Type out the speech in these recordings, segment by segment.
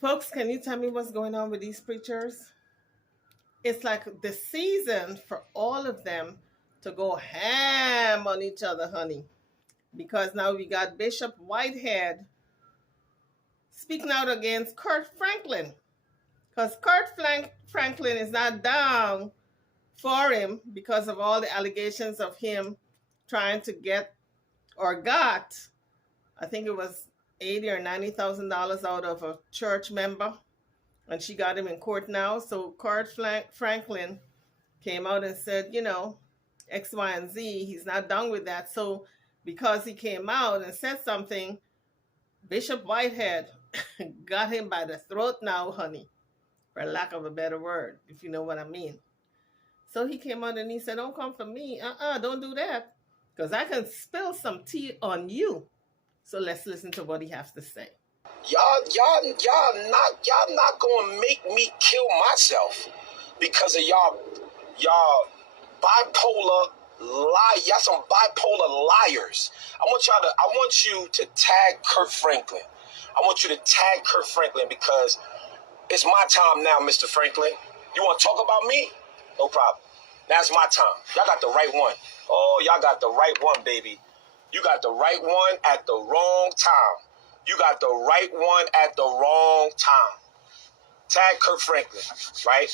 Folks, can you tell me what's going on with these preachers? It's like the season for all of them to go ham on each other, honey. Because now we got Bishop Whitehead speaking out against Kurt Franklin. Because Franklin is not down for him because of all the allegations of him trying to get or got, I think it was $80,000 or $90,000 out of a church member, and she got him in court now. So Kurt Franklin came out and said, X, Y, and Z. He's not done with that. So because he came out and said something, Bishop Whitehead got him by the throat now, honey, for lack of a better word, if you know what I mean. So he came out and he said, don't come for me. Don't do that. Because I can spill some tea on you. So let's listen to what he has to say. Y'all not gonna make me kill myself because of y'all bipolar lie. Y'all some bipolar liars. I want you to tag Kirk Franklin. I want you to tag Kirk Franklin because it's my time now, Mr. Franklin. You want to talk about me? No problem. That's my time. Y'all got the right one. Oh, y'all got the right one, baby. You got the right one at the wrong time. You got the right one at the wrong time. Tag Kirk Franklin, right?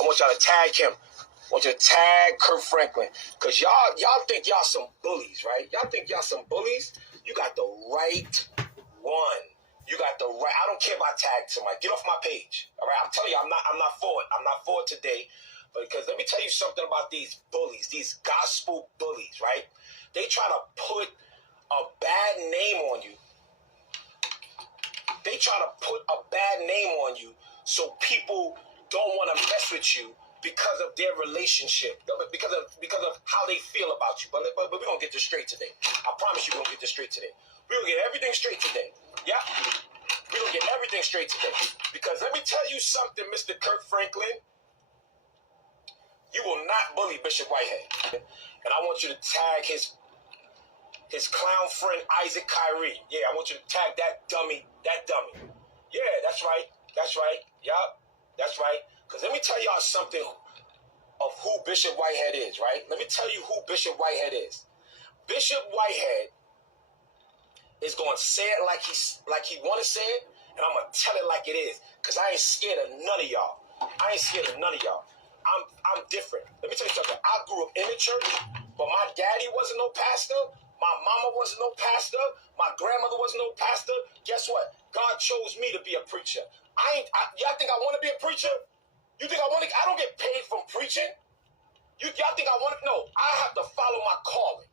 I want y'all to tag him. I want you to tag Kirk Franklin. Because y'all think y'all some bullies, right? Y'all think y'all some bullies? You got the right one. You got the right. I don't care if I tag somebody. Get off my page. All right. I'm telling you, I'm not for it. I'm not for it today. Because let me tell you something about these bullies, these gospel bullies, right? They try to put a bad name on you. They try to put a bad name on you so people don't want to mess with you because of their relationship, because of how they feel about you. But we're going to get this straight today. I promise you we're going to get this straight today. We're going to get everything straight today. Yeah? We're going to get everything straight today. Because let me tell you something, Mr. Kirk Franklin. You will not bully Bishop Whitehead. And I want you to tag his clown friend Isaac Kyrie. Yeah, I want you to tag that dummy. Yeah, that's right. Yup, that's right. Because let me tell y'all something of who Bishop Whitehead is, right? Let me tell you who Bishop Whitehead is. Bishop Whitehead is going to say it like he want to say it, and I'm going to tell it like it is. Because I ain't scared of none of y'all. I'm different. Let me tell you something. I grew up in the church, but my daddy wasn't no pastor. My mama wasn't no pastor. My grandmother wasn't no pastor. Guess what? God chose me to be a preacher. Y'all think I want to be a preacher? You think I want to? I don't get paid from preaching. Y'all think I want to? No, I have to follow my calling.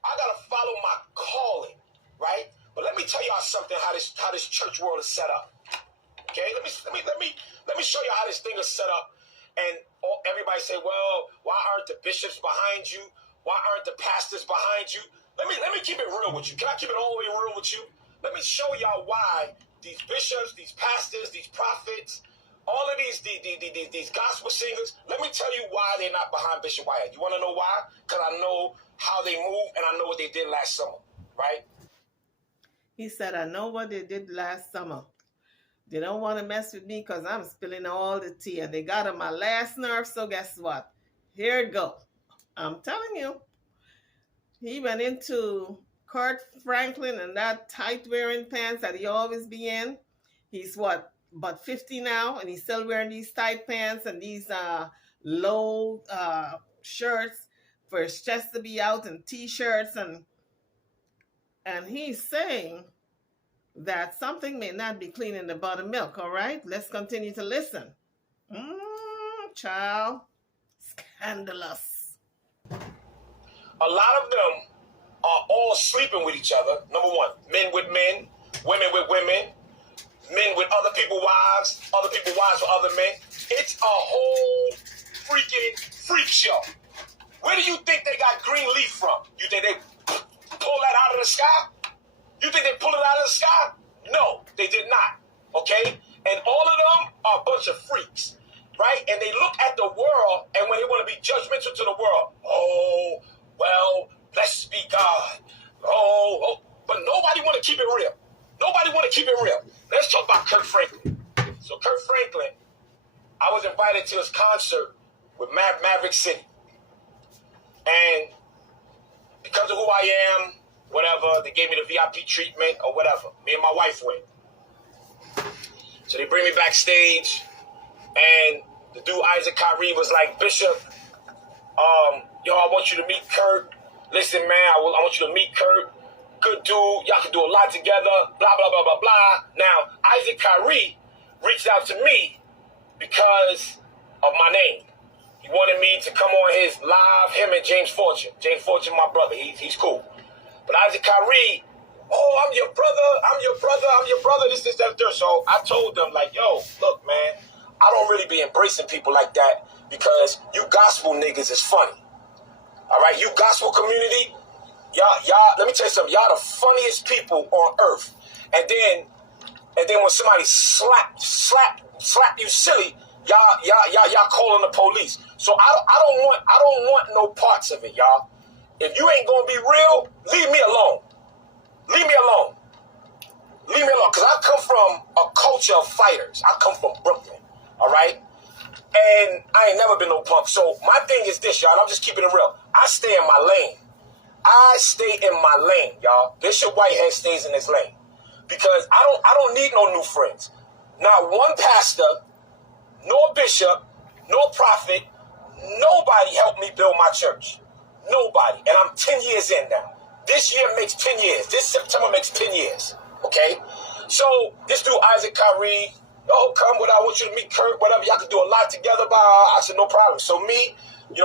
I gotta follow my calling, right? But let me tell y'all something. How this church world is set up. Okay, let me show you how this thing is set up. And everybody say, well, why aren't the bishops behind you? Why aren't the pastors behind you? Let me keep it real with you. Can I keep it all the way real with you? Let me show y'all why these bishops, these pastors, these prophets, all of these gospel singers, let me tell you why they're not behind Bishop Whitehead. You want to know why? Because I know how they move and I know what they did last summer, right? He said, I know what they did last summer. They don't want to mess with me because I'm spilling all the tea. And they got on my last nerve, so guess what? Here it go. I'm telling you. He went into Kurt Franklin and that tight-wearing pants that he always be in. He's what, about 50 now, and he's still wearing these tight pants and these low shirts for his chest to be out and T-shirts. And he's saying that something may not be clean in the buttermilk, all right? Let's continue to listen. Child, scandalous. A lot of them are all sleeping with each other. Number one, men with men, women with women, men with other people's wives, other people's wives with other men. It's a whole freaking freak show. Where do you think they got green leaf from? You think they pull that out of the sky? You think they pull it out of the sky? No, they did not. Okay? And all of them are a bunch of freaks, right? And they look at the world, and when they want to be judgmental to the world, oh, well, blessed be God. Oh, but nobody want to keep it real. Nobody want to keep it real. let's talk about Kirk Franklin. So Kirk Franklin, I was invited to his concert with Maverick City. And because of who I am, whatever, they gave me the VIP treatment or whatever. Me and my wife went. So they bring me backstage, and the dude Isaac Kyrie was like, Bishop, yo, I want you to meet Kirk. Listen, man, I want you to meet Kirk. Good dude. Y'all can do a lot together. Blah, blah, blah, blah, blah. Now, Isaac Kyrie reached out to me because of my name. He wanted me to come on his live, him and James Fortune. James Fortune, my brother. He's cool. But Isaac Kyrie, oh, I'm your brother, this, that, there. So I told them, like, yo, look, man, I don't really be embracing people like that because you gospel niggas is funny. All right, you gospel community, y'all, let me tell you something. Y'all the funniest people on earth. And then when somebody slap you silly, y'all calling the police. So I don't want no parts of it, y'all. If you ain't gonna be real, leave me alone. Leave me alone. Leave me alone. Because I come from a culture of fighters. I come from Brooklyn. All right? And I ain't never been no punk. So my thing is this, y'all. I'm just keeping it real. I stay in my lane. I stay in my lane, y'all. Bishop Whitehead stays in his lane. Because I don't need no new friends. Not one pastor, nor bishop, nor prophet, nobody helped me build my church. Nobody. And I'm 10 years in now. This year makes 10 years. This September makes 10 years. Okay? So, this dude, Isaac Kyrie, oh, come, what I want you to meet Kirk, whatever. Y'all can do a lot together. I said, no problem. So, me,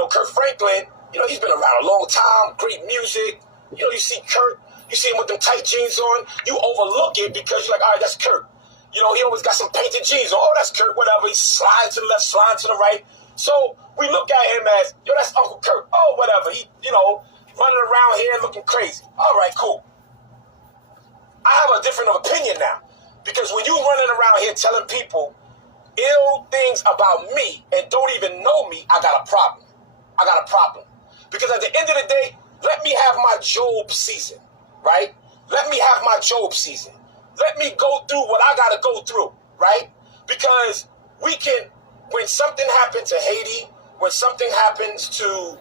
Kirk Franklin, he's been around a long time. Great music. You see Kirk, you see him with them tight jeans on. You overlook it because you're like, all right, that's Kirk. He always got some painted jeans on. Oh, that's Kirk, whatever. He's sliding to the left, sliding to the right. So, we look at him as, that's Uncle Kirk. Oh, whatever. He, running around here looking crazy. All right, cool. I have a different opinion now. Because when you running around here telling people ill things about me and don't even know me, I got a problem. I got a problem. Because at the end of the day, let me have my Job season, right? Let me have my Job season. Let me go through what I got to go through, right? Because when something happens to Haiti, when something happens to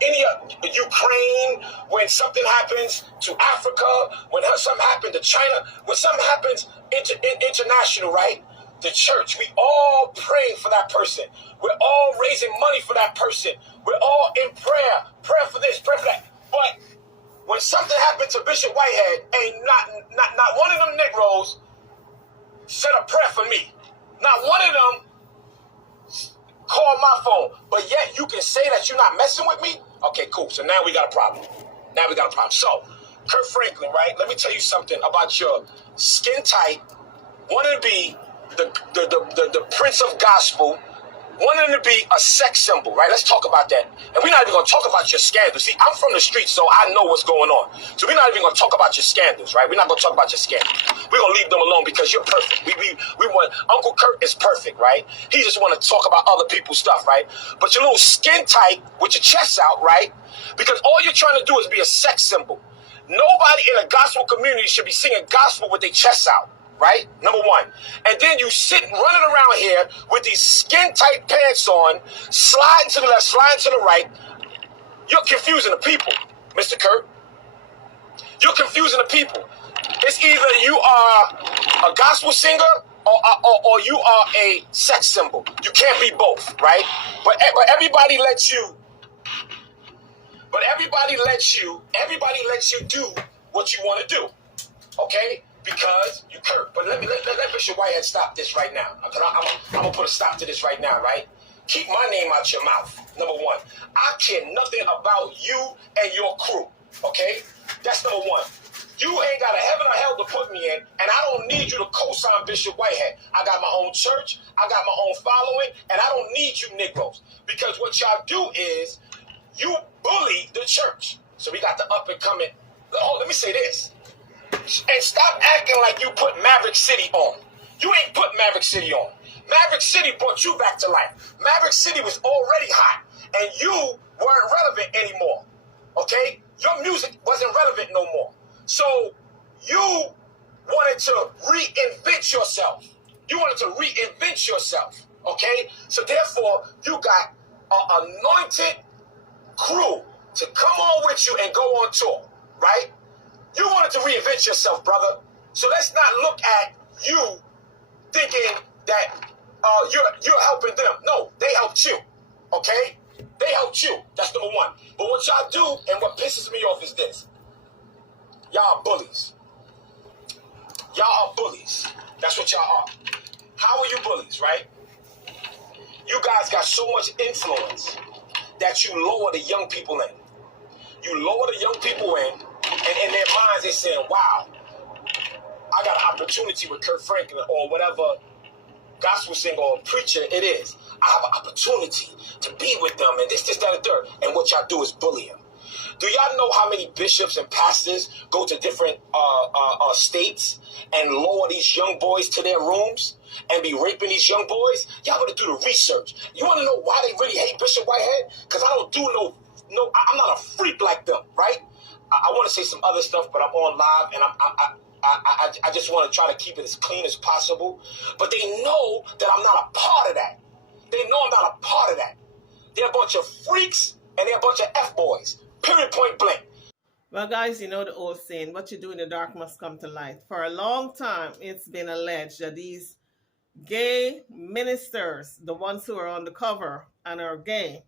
any Ukraine, when something happens to Africa, when something happens to China, when something happens international, right? The church, we all praying for that person. We're all raising money for that person. We're all in prayer for this, prayer for that. But when something happened to Bishop Whitehead, ain't not one of them Negroes said a prayer for me. Not one of them call my phone, but yet you can say that you're not messing with me? Okay, cool. So now we got a problem. So, Kirk Franklin, right? Let me tell you something about your skin tight, wanting to be the prince of gospel, wanting to be a sex symbol, right? Let's talk about that. And we're not even going to talk about your scandals. See, I'm from the streets, so I know what's going on. So we're not even going to talk about your scandals, right? We're not going to talk about your scandals. We're going to leave them alone because you're perfect. We want, Uncle Kirk is perfect, right? He just want to talk about other people's stuff, right? But your little skin tight with your chest out, right? Because all you're trying to do is be a sex symbol. Nobody in a gospel community should be singing gospel with their chests out. Right? Number one. And then you running around here with these skin-tight pants on, sliding to the left, sliding to the right. You're confusing the people, Mr. Kirk. You're confusing the people. It's either you are a gospel singer or you are a sex symbol. You can't be both, right? But everybody lets you. But everybody lets you do what you want to do. Okay? Because you Kirk. But let Bishop Whitehead stop this right now. I'm going to put a stop to this right now, right? Keep my name out your mouth, number one. I care nothing about you and your crew, okay? That's number one. You ain't got a heaven or hell to put me in, and I don't need you to co-sign Bishop Whitehead. I got my own church, I got my own following, and I don't need you Negroes. Because what y'all do is, you bully the church. So we got the up and coming. Oh, let me say this. And stop acting like you put Maverick City on. You ain't put Maverick City on. Maverick City brought you back to life. Maverick City was already hot, and you weren't relevant anymore. Okay? Your music wasn't relevant no more. So you wanted to reinvent yourself. You wanted to reinvent yourself, okay? So therefore, you got an anointed crew to come on with you and go on tour, right? You wanted to reinvent yourself, brother. So let's not look at you thinking that you're helping them. No, they helped you, okay? They helped you. That's number one. But what y'all do and what pisses me off is this. Y'all are bullies. Y'all are bullies. That's what y'all are. How are you bullies, right? You guys got so much influence that you lower the young people in. You lower the young people in, and in their minds they're saying, wow, I got an opportunity with Kirk Franklin or whatever gospel singer or preacher it is. I have an opportunity to be with them and this, that, and third. And what y'all do is bully them. Do y'all know how many bishops and pastors go to different states and lower these young boys to their rooms and be raping these young boys? Y'all gotta do the research. You wanna know why they really hate Bishop Whitehead? Because I don't do I'm not a freak like them, right? I want to say some other stuff, but I'm on live and I just want to try to keep it as clean as possible. But they know that I'm not a part of that. They know I'm not a part of that. They're a bunch of freaks and they're a bunch of F-boys. Period, point blank. Well, guys, you know the old saying, what you do in the dark must come to light. For a long time, it's been alleged that these gay ministers, the ones who are on the cover and are gay,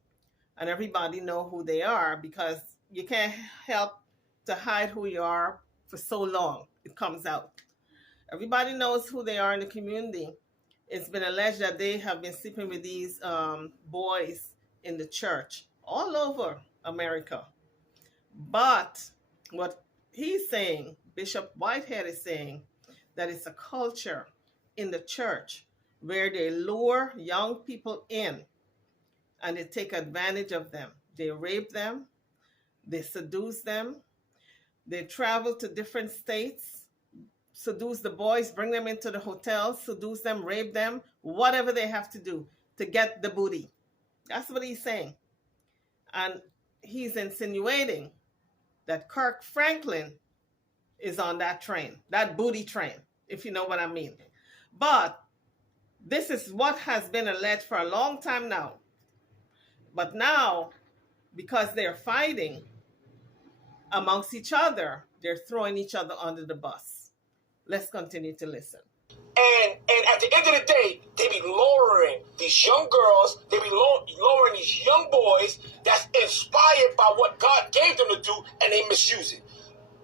and everybody know who they are because you can't help to hide who you are for so long. It comes out. Everybody knows who they are in the community. It's been alleged that they have been sleeping with these boys in the church all over America. But what he's saying, Bishop Whitehead is saying, that it's a culture in the church where they lure young people in and they take advantage of them. They rape them, they seduce them, they travel to different states, seduce the boys, bring them into the hotel, seduce them, rape them, whatever they have to do to get the booty. That's what he's saying. And he's insinuating that Kirk Franklin is on that train, that booty train, if you know what I mean. But this is what has been alleged for a long time now. But now, because they're fighting amongst each other, they're throwing each other under the bus. Let's continue to listen. And at the end of the day, they be lowering these young girls, they be lowering these young boys that's inspired by what God gave them to do, and they misuse it.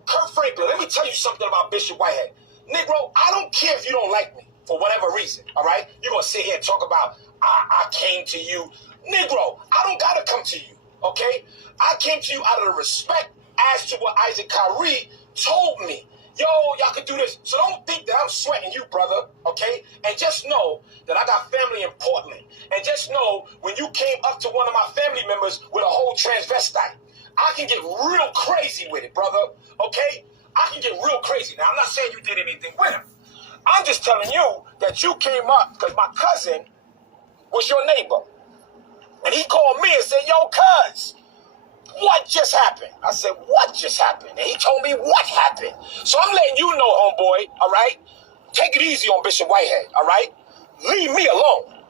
Kirk Franklin, let me tell you something about Bishop Whitehead. Negro, I don't care if you don't like me for whatever reason, all right? You're going to sit here and talk about, I came to you. Negro, I don't got to come to you, okay? I came to you out of the respect as to what Isaac Kyrie told me. Yo, y'all can do this. So don't think that I'm sweating you, brother, okay? And just know that I got family in Portland. And just know when you came up to one of my family members with a whole transvestite, I can get real crazy with it, brother, okay? I can get real crazy. Now, I'm not saying you did anything with him. I'm just telling you that you came up because my cousin was your neighbor. And he called me and said, yo, cuz, what just happened? I said, what just happened? And he told me what happened. So I'm letting you know, homeboy, all right? Take it easy on Bishop Whitehead, all right? Leave me alone.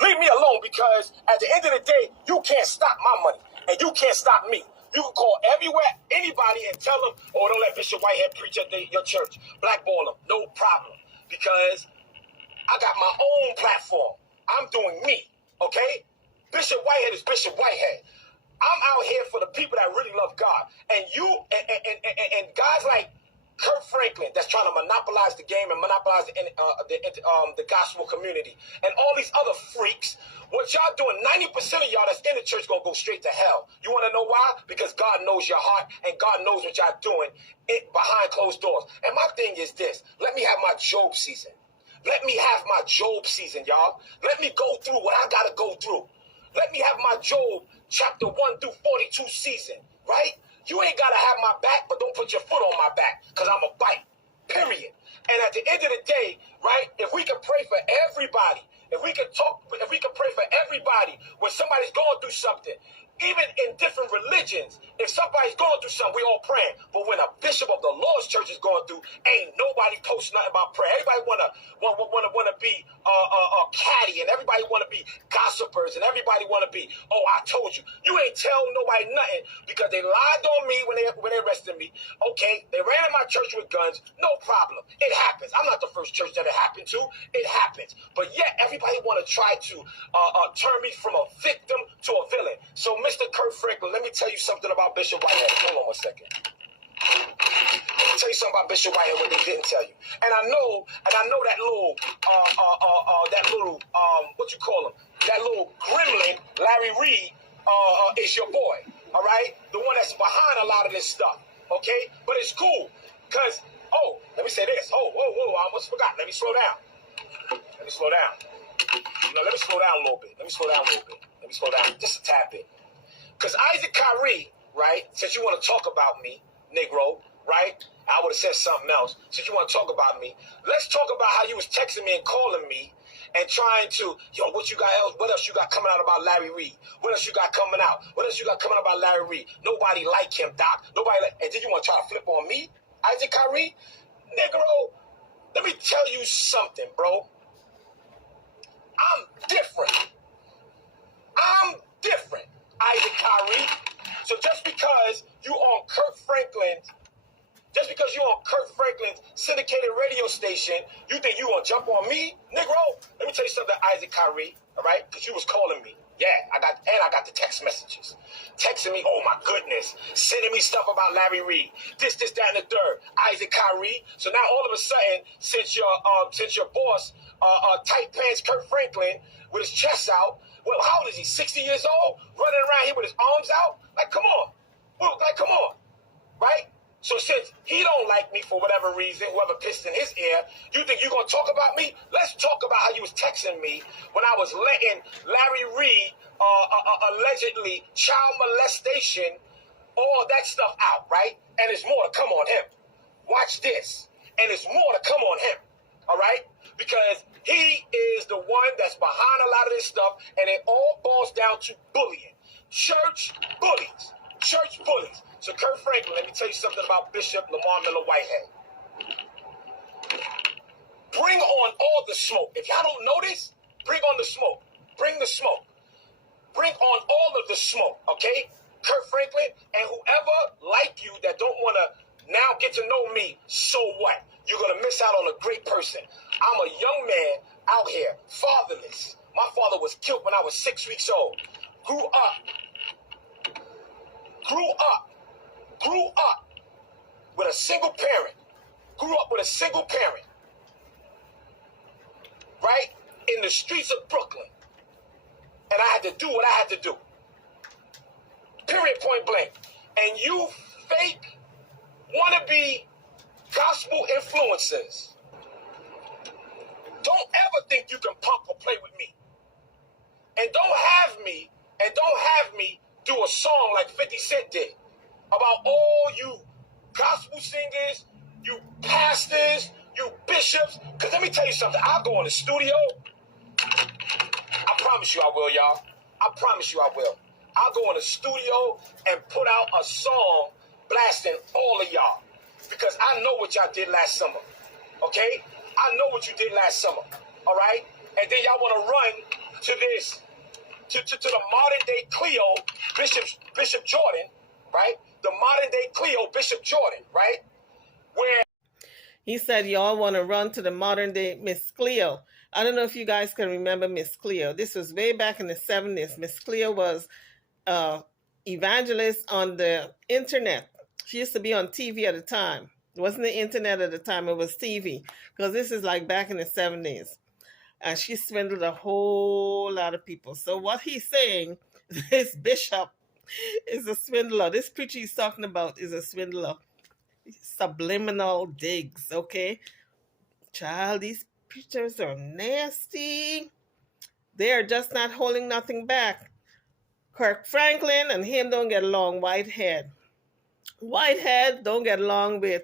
Leave me alone because at the end of the day, you can't stop my money and you can't stop me. You can call everywhere, anybody, and tell them, oh, don't let Bishop Whitehead preach at your church. Blackball them. No problem. Because I got my own platform. I'm doing me, okay? Bishop Whitehead is Bishop Whitehead. I'm out here for the people that really love God. And you and guys like Kirk Franklin that's trying to monopolize the game and monopolize the gospel community and all these other freaks, what y'all doing, 90% of y'all that's in the church gonna go straight to hell. You wanna know why? Because God knows your heart and God knows what y'all doing behind closed doors. And my thing is this, let me have my Job season. Let me have my Job season, y'all. Let me go through what I gotta go through. Let me have my Job chapter 1 through 42 season, right? You ain't got to have my back, but don't put your foot on my back because I'm a bite, period. And at the end of the day, right, if we can pray for everybody If we could talk, if we could pray for everybody when somebody's going through something, even in different religions, if somebody's going through something, we all praying. But when a bishop of the Lord's church is going through, ain't nobody posts nothing about prayer. Everybody wanna be catty, and everybody wanna be gossipers, and everybody wanna be, oh, I told you. You ain't tell nobody nothing because they lied on me when they arrested me. Okay, they ran in my church with guns. No problem. It happens. I'm not the first church that it happened to. It happens. But yet everybody want to try to turn me from a victim to a villain. So, Mr. Kirk Franklin, let me tell you something about Bishop Whitehead. Hold on one second. Let me tell you something about Bishop Whitehead, what they didn't tell you. And I know that little what you call him? That little gremlin, Larry Reed, is your boy. All right, the one that's behind a lot of this stuff. Okay, but it's cool because let me say this. I almost forgot. Let me slow down. Let me slow down. Let me slow down a little bit. Let me slow down just a tad bit. Because Isaac Kyrie, right, since you want to talk about me, Negro, right, I would have said something else. Since you want to talk about me, let's talk about how you was texting me and calling me and trying to, what you got else? What else you got coming out about Larry Reed? What else you got coming out? What else you got coming out about Larry Reed? Nobody like him, Doc. Nobody like, and then you want to try to flip on me, Isaac Kyrie? Negro, let me tell you something, bro. I'm different. Isaac Kyrie. So just because you on Kirk Franklin's syndicated radio station, you think you gonna jump on me, Negro? Let me tell you something, Isaac Kyrie, all right? Because you was calling me. Yeah, I got the text messages. Texting me, oh my goodness, sending me stuff about Larry Reed. This, that, and the third. Isaac Kyrie. So now all of a sudden, since your boss, tight pants Kirk Franklin, with his chest out, well, how old is he? 60 years old? Running around here with his arms out? Like, come on. Come on. Right? So since he don't like me for whatever reason, whoever pissed in his ear, you think you're going to talk about me? Let's talk about how you was texting me when I was letting Larry Reed allegedly child molestation, all that stuff out, right? And there's more to come on him. Watch this. And there's more to come on him, all right? Because he is the one that's behind a lot of this stuff, and it all boils down to bullying. Church bullies. Church bullies. So, Kirk Franklin, let me tell you something about Bishop Lamar Miller Whitehead. Bring on all the smoke. If y'all don't notice, bring on the smoke. Bring the smoke. Bring on all of the smoke, okay? Kirk Franklin, and whoever like you that don't want to now get to know me, so what? You're going to miss out on a great person. I'm a young man out here, fatherless. My father was killed when I was 6 weeks old. Grew up with a single parent. Right? In the streets of Brooklyn. And I had to do what I had to do. Period, point blank. And you fake wannabe gospel influencers, don't ever think you can punk or play with me. And don't have me do a song like 50 Cent did about all you gospel singers, you pastors, you bishops. Because let me tell you something. I'll go in the studio. I promise you I will, y'all. I promise you I will. I'll go in the studio and put out a song blasting all of y'all. Because I know what y'all did last summer. Okay? I know what you did last summer. All right? And then y'all want to run to this, to the modern day Cleo, Bishop Jordan, right? The modern day Cleo, Bishop Jordan, right? Where he said y'all want to run to the modern day Miss Cleo. I don't know if you guys can remember Miss Cleo. This was way back in the 70s. Miss Cleo was evangelist on the internet. She used to be on TV at the time. It wasn't the internet at the time, it was TV. Because this is like back in the 70s. And she swindled a whole lot of people. So what he's saying, this bishop is a swindler. This preacher he's talking about is a swindler. Subliminal digs, okay? Child, these preachers are nasty. They are just not holding nothing back. Kirk Franklin and him don't get along. Whitehead don't get along with,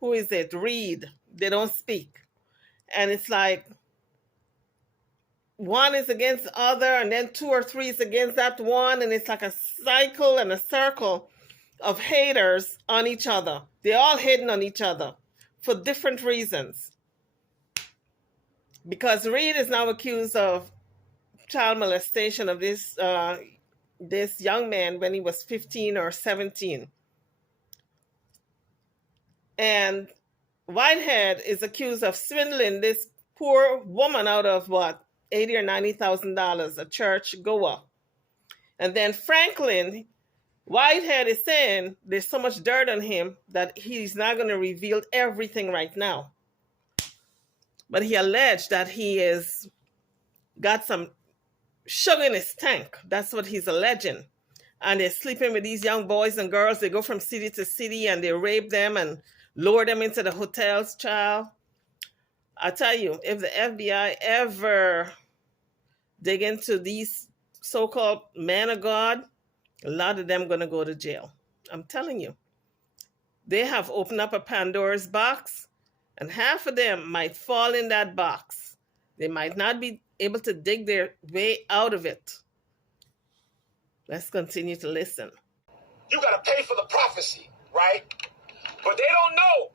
who is it? Reed. They don't speak. And it's like, one is against the other, and then two or three is against that one, and it's like a cycle and a circle of haters on each other. They're all hating on each other for different reasons. Because Reed is now accused of child molestation of this young man when he was 15 or 17. And Whitehead is accused of swindling this poor woman out of what, $80,000 or $90,000, a church goer. And then Franklin, Whitehead is saying there's so much dirt on him that he's not going to reveal everything right now. But he alleged that he has got some sugar in his tank. That's what he's alleging. And they're sleeping with these young boys and girls. They go from city to city and they rape them and lure them into the hotels, child. I tell you, if the FBI ever dig into these so-called men of God, a lot of them going to go to jail. I'm telling you. They have opened up a Pandora's box, and half of them might fall in that box. They might not be able to dig their way out of it. Let's continue to listen. You got to pay for the prophecy, right? But they don't know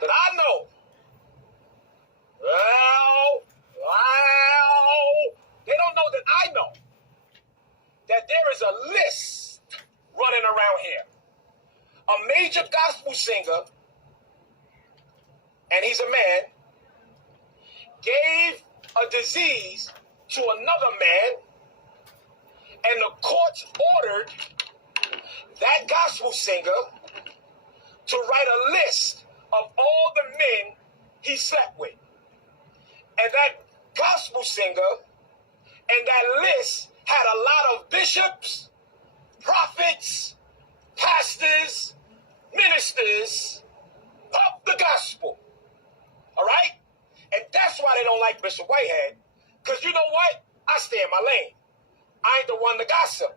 that I know. Well, they don't know that I know that there is a list running around here. A major gospel singer, and he's a man, gave a disease to another man, and the courts ordered that gospel singer to write a list of all the men he slept with. And that gospel singer and that list had a lot of bishops, prophets, pastors, ministers of the gospel. All right? And that's why they don't like Bishop Whitehead. Because you know what? I stay in my lane. I ain't the one to gossip.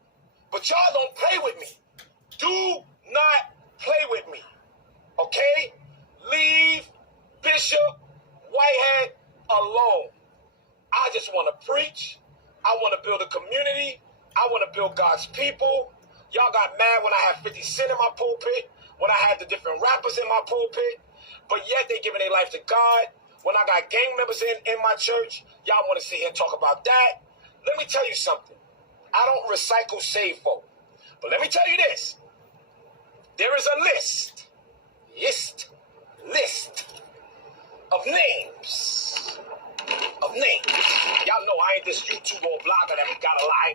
But y'all don't play with me. Do not play with me. Okay? Leave Bishop Whitehead alone. I just want to preach. I want to build a community. I want to build God's people. Y'all got mad when I had 50 Cent in my pulpit, when I had the different rappers in my pulpit, but yet they giving their life to God. When I got gang members in my church, y'all want to sit here and talk about that. Let me tell you something. I don't recycle save folk. But let me tell you this. There is a list of names. Y'all know I ain't this YouTuber or blogger that ain't got a lie.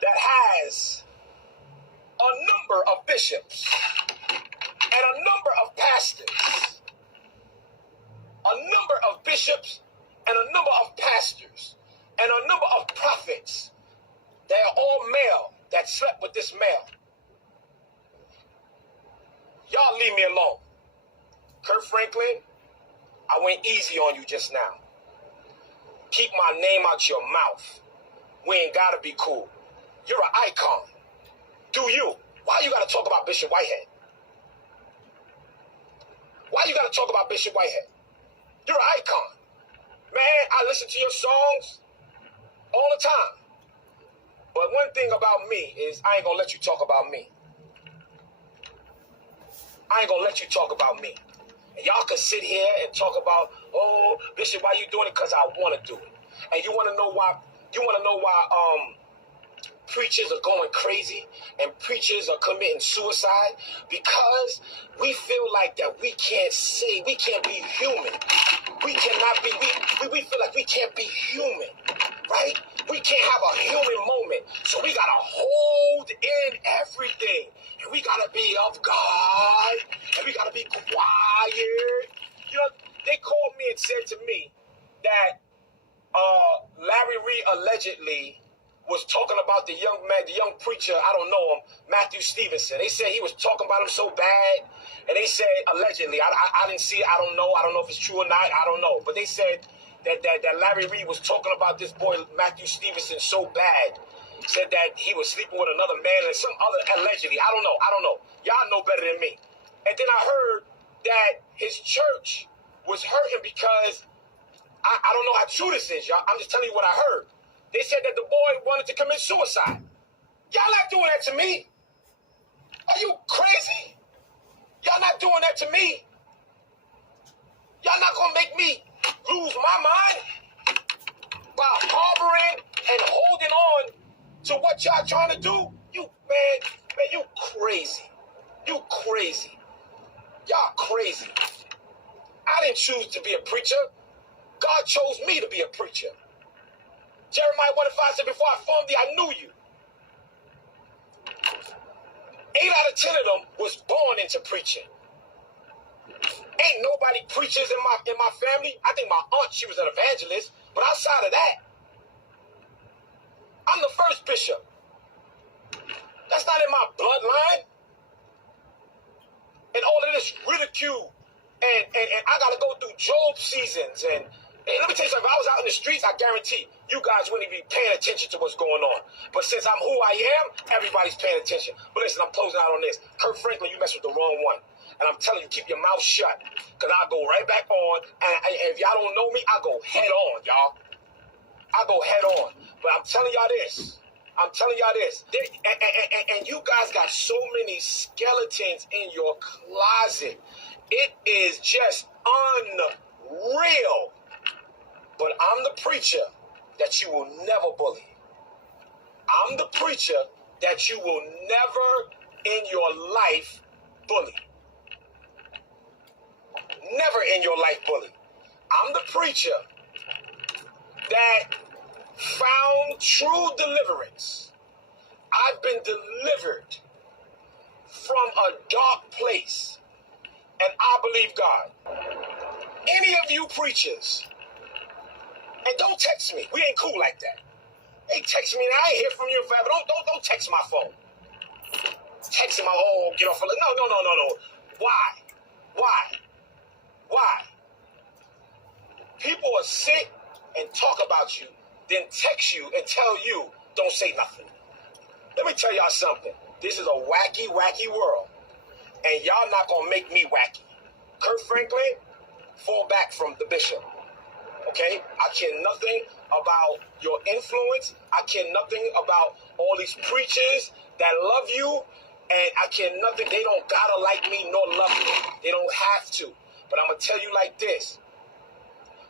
That has a number of bishops and a number of pastors. A number of bishops and a number of pastors and a number of prophets. They are all male that slept with this male. Y'all leave me alone. Kirk Franklin, I went easy on you just now. Keep my name out your mouth. We ain't gotta be cool. You're an icon. Do you? Why you gotta talk about Bishop Whitehead? Why you gotta talk about Bishop Whitehead? You're an icon. Man, I listen to your songs all the time. But one thing about me is I ain't gonna let you talk about me. I ain't gonna let you talk about me. And y'all can sit here and talk about, oh, Bishop, why you doing it? Because I want to do it. And you want to know why? Preachers are going crazy and preachers are committing suicide? Because we feel like that we can't be human. We cannot be, we feel like we can't be human, right? We can't have a human moment. So we got to hold in everything. And we got to be of God. And we got to be quiet. You know, they called me and said to me that Larry Reed allegedly was talking about the young man, the young preacher, I don't know him, Matthew Stevenson. They said he was talking about him so bad. And they said, allegedly, I didn't see it, I don't know if it's true or not, I don't know. But they said that Larry Reed was talking about this boy, Matthew Stevenson, so bad. Said that he was sleeping with another man and some other, allegedly, I don't know. Y'all know better than me. And then I heard that his church was hurting because I don't know how true this is, y'all. I'm just telling you what I heard. They said that the boy wanted to commit suicide. Y'all not doing that to me. Are you crazy? Y'all not doing that to me. Y'all not gonna make me lose my mind by harboring and holding on to what y'all trying to do. You, man, you crazy. You crazy. Y'all crazy. I didn't choose to be a preacher. God chose me to be a preacher. Jeremiah 1:5 said, before I formed thee, I knew you. 8 out of 10 of them was born into preaching. Ain't nobody preaches in my family. I think my aunt, she was an evangelist. But outside of that, I'm the first bishop. That's not in my bloodline. And all of this ridicule. And I got to go through Job seasons. And let me tell you something. If I was out in the streets, I guarantee you guys wouldn't be paying attention to what's going on. But since I'm who I am, everybody's paying attention. But listen, I'm closing out on this. Kirk Franklin, you messed with the wrong one. And I'm telling you, keep your mouth shut. Because I'll go right back on. And if y'all don't know me, I'll go head on, y'all. I'll go head on. But I'm telling y'all this. And you guys got so many skeletons in your closet. It is just unreal. But I'm the preacher that you will never bully. I'm the preacher that you will never in your life bully. Never in your life bully. I'm the preacher that found true deliverance. I've been delivered from a dark place. And I believe God. Any of you preachers, and don't text me. We ain't cool like that. Hey, text me. I ain't hear from you forever. Don't text my phone. Texting my get off. No. Why? People will sit and talk about you, then text you and tell you, don't say nothing. Let me tell y'all something. This is a wacky, wacky world. And y'all not gonna make me wacky. Kirk Franklin, fall back from the bishop. Okay? I care nothing about your influence. I care nothing about all these preachers that love you. And I care nothing. They don't gotta like me nor love me. They don't have to. But I'm gonna tell you like this.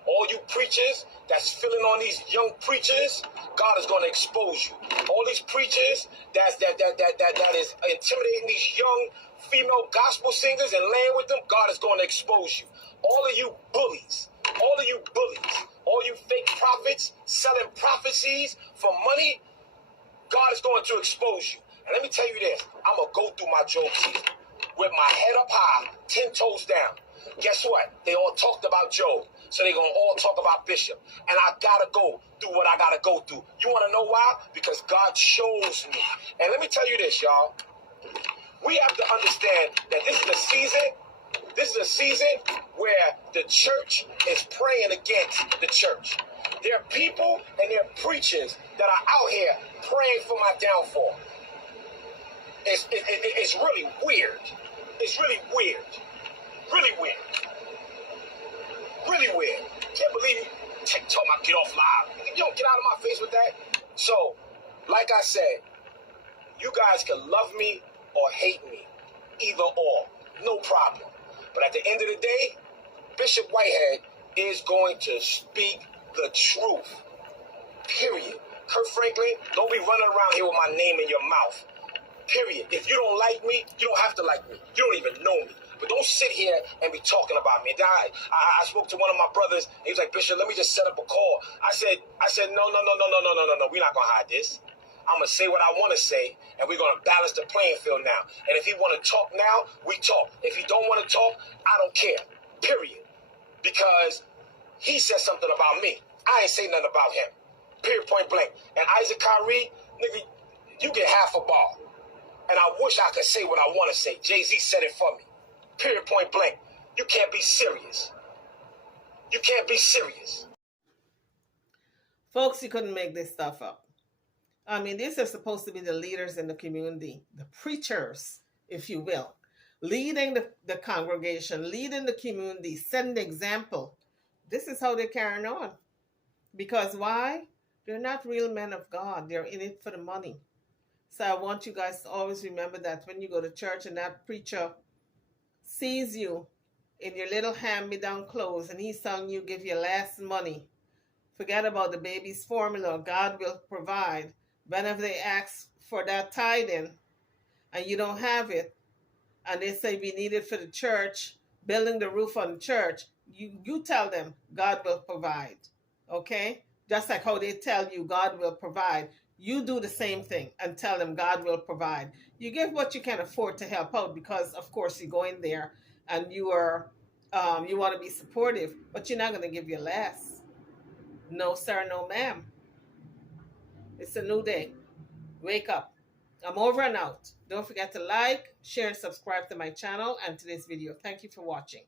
All you preachers that's filling on these young preachers, God is going to expose you. All these preachers that is intimidating these young female gospel singers and laying with them, God is going to expose you. All of you bullies, all you fake prophets selling prophecies for money, God is going to expose you. And let me tell you this, I'm going to go through my Job season with my head up high, 10 toes down. Guess what? They all talked about Job. So they're going to all talk about Bishop. And I got to go through what I got to go through. You want to know why? Because God chose me. And let me tell you this, y'all. We have to understand that this is a season. This is a season where the church is praying against the church. There are people and there are preachers that are out here praying for my downfall. It's really weird. It's really weird. Really weird. Really weird. Can't believe you talking about get off live. You don't get out of my face with that. So, like I said, you guys can love me or hate me. Either or. No problem. But at the end of the day, Bishop Whitehead is going to speak the truth. Period. Kirk Franklin, don't be running around here with my name in your mouth. Period. If you don't like me, you don't have to like me. You don't even know me. But don't sit here and be talking about me. And then I spoke to one of my brothers. And he was like, Bishop, let me just set up a call. I said, no. We're not going to hide this. I'm going to say what I want to say, and we're going to balance the playing field now. And if he want to talk now, we talk. If he don't want to talk, I don't care. Period. Because he said something about me. I ain't say nothing about him. Period, point blank. And Isaac Kyrie, nigga, you get half a ball. And I wish I could say what I want to say. Jay-Z said it for me. Period, point blank. You can't be serious. You can't be serious. Folks, you couldn't make this stuff up. I mean, these are supposed to be the leaders in the community, the preachers, if you will, leading the congregation, leading the community, setting the example. This is how they're carrying on. Because why? They're not real men of God. They're in it for the money. So I want you guys to always remember that when you go to church and that preacher sees you in your little hand-me-down clothes and he's telling you give your last money, forget about the baby's formula. God will provide. Whenever they ask for that tithing and you don't have it, and they say we need it for the church, building the roof on the church, you tell them God will provide. Okay? Just like how they tell you God will provide. You do the same thing and tell them God will provide. You give what you can afford to help out because, of course, you go in there and you want to be supportive, but you're not going to give your less. No, sir, no, ma'am. It's a new day. Wake up. I'm over and out. Don't forget to like, share, and subscribe to my channel and to this video. Thank you for watching.